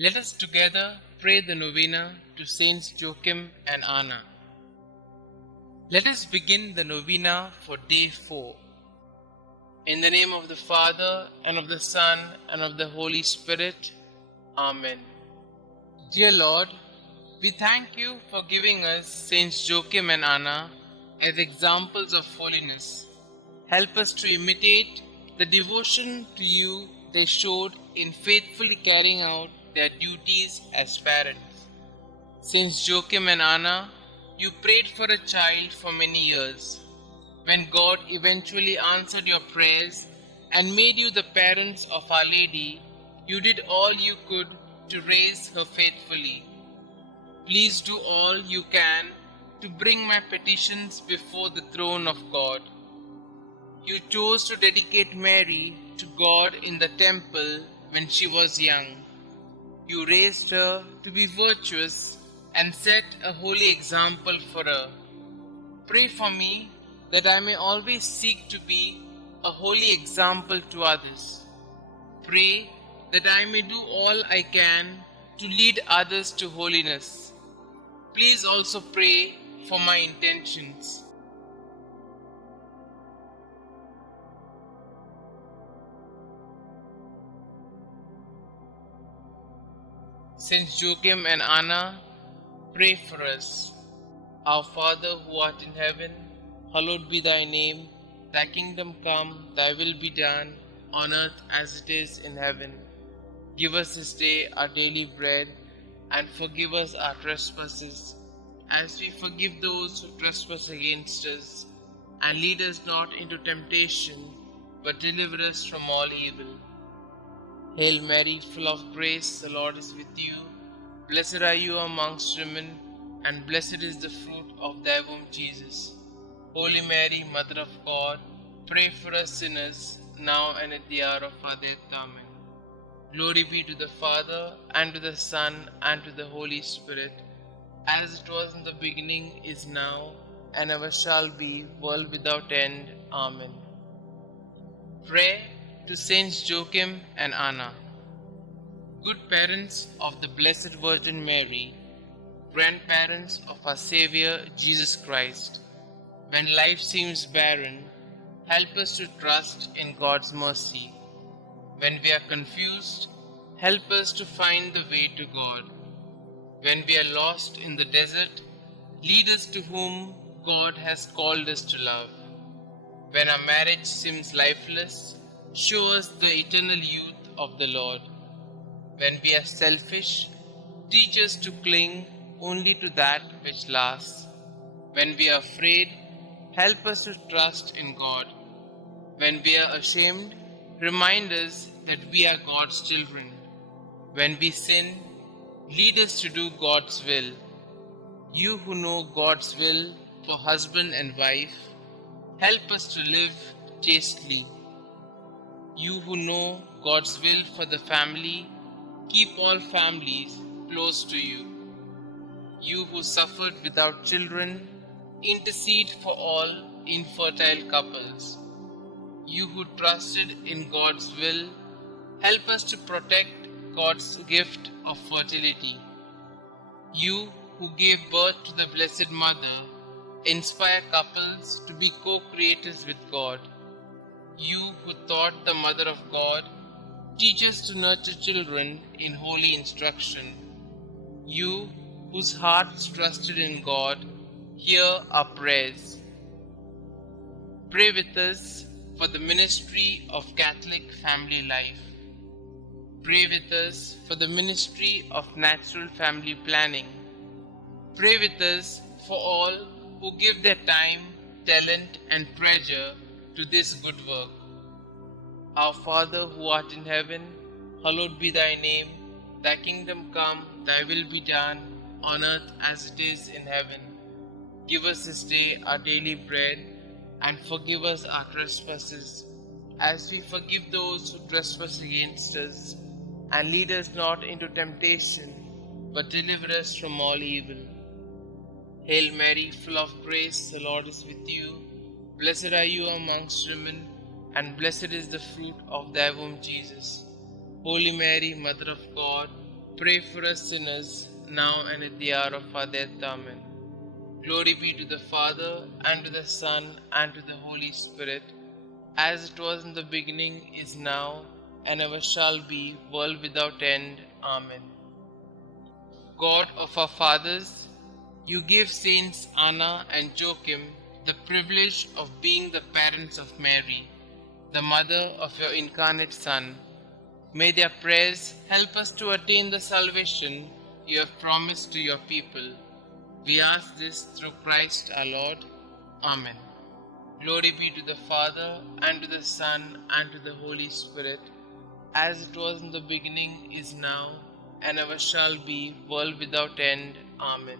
Let us together pray the Novena to Saints Joachim and Anna. Let us begin the Novena for day 4. In the name of the Father, and of the Son, and of the Holy Spirit. Amen. Dear Lord, we thank you for giving us Saints Joachim and Anna as examples of holiness. Help us to imitate the devotion to you they showed in faithfully carrying out their duties as parents. Saints Joachim and Anna, you prayed for a child for many years. When God eventually answered your prayers and made you the parents of Our Lady, you did all you could to raise her faithfully. Please do all you can to bring my petitions before the throne of God. You chose to dedicate Mary to God in the temple when she was young. You raised her to be virtuous and set a holy example for her. Pray for me that I may always seek to be a holy example to others. Pray that I may do all I can to lead others to holiness. Please also pray for my intentions. Saints Joachim and Anna, pray for us. Our Father who art in heaven, hallowed be thy name. Thy kingdom come, thy will be done, on earth as it is in heaven. Give us this day our daily bread, and forgive us our trespasses, as we forgive those who trespass against us. And lead us not into temptation, but deliver us from all evil. Hail Mary, full of grace, the Lord is with you. Blessed are you amongst women, and blessed is the fruit of thy womb, Jesus. Holy Mary, Mother of God, pray for us sinners, now and at the hour of our death. Amen. Glory be to the Father, and to the Son, and to the Holy Spirit, as it was in the beginning, is now, and ever shall be, world without end. Amen. Pray to Saints Joachim and Anna. Good parents of the Blessed Virgin Mary, grandparents of our Xavier Jesus Christ, when life seems barren, help us to trust in God's mercy. When we are confused, help us to find the way to God. When we are lost in the desert, lead us to whom God has called us to love. When our marriage seems lifeless, show us the eternal youth of the Lord. When we are selfish, teach us to cling only to that which lasts. When we are afraid, help us to trust in God. When we are ashamed, remind us that we are God's children. When we sin, lead us to do God's will. You who know God's will for husband and wife, help us to live chastely. You who know God's will for the family, keep all families close to you. You who suffered without children, intercede for all infertile couples. You who trusted in God's will, help us to protect God's gift of fertility. You who gave birth to the Blessed Mother, inspire couples to be co-creators with God. You who taught the Mother of God, teach us to nurture children in holy instruction. You whose hearts trusted in God, hear our prayers. Pray with us for the ministry of Catholic family life. Pray with us for the ministry of natural family planning. Pray with us for all who give their time, talent, and treasure to this good work. Our Father who art in heaven, hallowed be thy name. Thy kingdom come, thy will be done, on earth as it is in heaven. Give us this day our daily bread, and forgive us our trespasses, as we forgive those who trespass against us. And lead us not into temptation, but deliver us from all evil. Hail Mary, full of grace, the Lord is with you. Blessed are you amongst women, and blessed is the fruit of thy womb, Jesus. Holy Mary, Mother of God, Pray for us sinners, now and at the hour of our death. Amen. Glory be to the Father, and to the Son, and to the Holy Spirit, as it was in the beginning, is now, and ever shall be, world without end. Amen. God of our fathers, you gave Saints Anna and Joachim the privilege of being the parents of Mary, the mother of your incarnate Son. May their prayers help us to attain the salvation you have promised to your people. We ask this through Christ our Lord. Amen. Glory be to the Father, and to the Son, and to the Holy Spirit, as it was in the beginning, is now, and ever shall be, world without end. Amen.